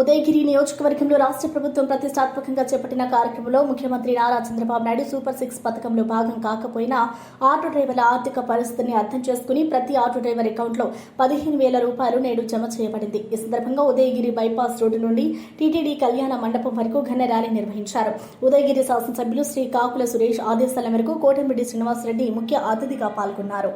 ఉదయగిరి నియోజకవర్గంలో రాష్ట్ర ప్రభుత్వం ప్రతిష్టాత్మకంగా చేపట్టిన కార్యక్రమంలో ముఖ్యమంత్రి నారా చంద్రబాబు నాయుడు సూపర్ 6 పథకంలో భాగం కాకపోయినా ఆటో డ్రైవర్ల ఆర్థిక పరిస్థితిని అర్థం చేసుకుని ప్రతి ఆటో డ్రైవర్ అకౌంట్లో 15,000 రూపాయలు నేడు జమ చేయబడింది. ఈ సందర్భంగా ఉదయగిరి బైపాస్ రోడ్డు నుండి టీటీడీ కళ్యాణ మండపం వరకు ఘన ర్యాలీ నిర్వహించారు. ఉదయగిరి శాసనసభ్యులు శ్రీ కాకుల సురేష్ ఆదేశాల మేరకు కోటమిరెడ్డి శ్రీనివాసరెడ్డి ముఖ్య అతిథిగా పాల్గొన్నారు.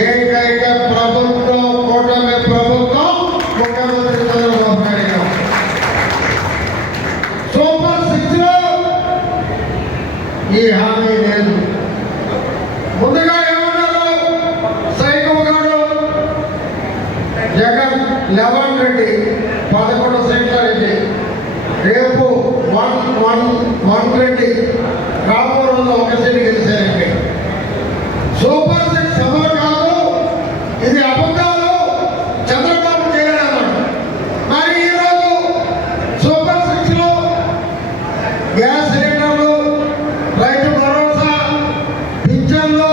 ఏకైక ప్రభుత్వం కూటమి ప్రభుత్వం ముఖ్యమంత్రి చంద్రబాబు నాయుడు సూపర్ 6 ఈ హామీ లేదు. ముందుగా ఏమన్నారు, సైకో గారు జగన్ 11 రెడ్డి 11 సీట్ల రెడ్డి, రేపు 1 రెడ్డి, రాబో రోజు 1 సీటు గెలిచారండి. సూపర్ 6 అమలు కాదు, ఇది అబద్ధాలు, చంద్రబాబు చేయలేదన్నాడు. మరి ఈరోజు సూపర్ 6లో గ్యాస్ సిలిండర్లు, రైతు భరోసా, పింఛన్లు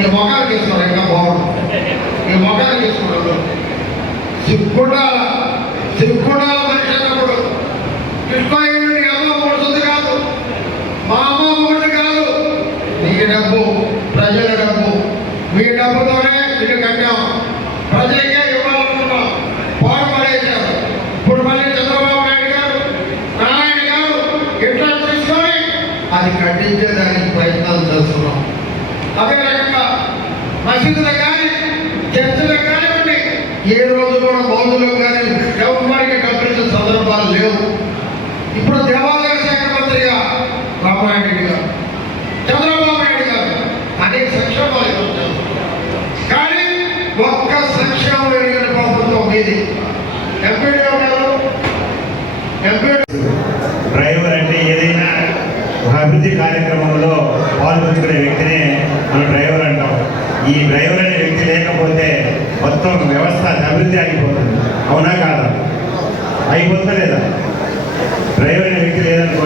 ఈ మొక్కలు తీసుకున్నారు. ఇంకా బాగుంది, ఈ మొక్కలు తీసుకున్నారు. సిగ్గుండాల మనిషి అన్నప్పుడు కృష్ణాయుడిని అమ్మ పడుతుంది కాదు, మా అమ్మ ఒకటి కాదు. నీ డబ్బు ప్రజల డబ్బు, మీ డబ్బుతోనే ఇల్లు కట్టాం, ప్రజలకే ఇవ్వాలనుకున్నాం, పాడుపడేశారు. ఇప్పుడు మళ్ళీ చంద్రబాబు నాయుడు గారు, నారాయణ గారు ఇట్లా తీసుకొని అది కట్టించేదానికి ప్రయత్నాలు చేస్తున్నాం. అదే రకంగా మసీదులకు కానీ చర్చలకు కానివ్వండి, ఏ రోజు కూడా మౌజులకు కానీ ఎవరికి కల్పించిన సందర్భాలు లేవు. ఇప్పుడు దేవాదాయ శాఖ మంత్రిగా రామనాయుడు గారు, చంద్రబాబు నాయుడు గారు అనేక సంక్షేమాలు కానీ ఒక్క సంక్షేమం ఎరిగిన ప్రభుత్వం మీది. డ్రైవర్ అంటే ఏదైనా ఒక అభివృద్ధి కార్యక్రమంలో పాల్పంచుకునే వ్యక్తినే మనం డ్రైవర్ అంటాం. ఈ డ్రైవర్ అనే వ్యక్తి లేకపోతే మొత్తం వ్యవస్థ అభివృద్ధి ఆగిపోతుంది. అవునా కాదా? అయిపోతుందా లేదా? డ్రైవర్ అనే వ్యక్తి లేదనుకో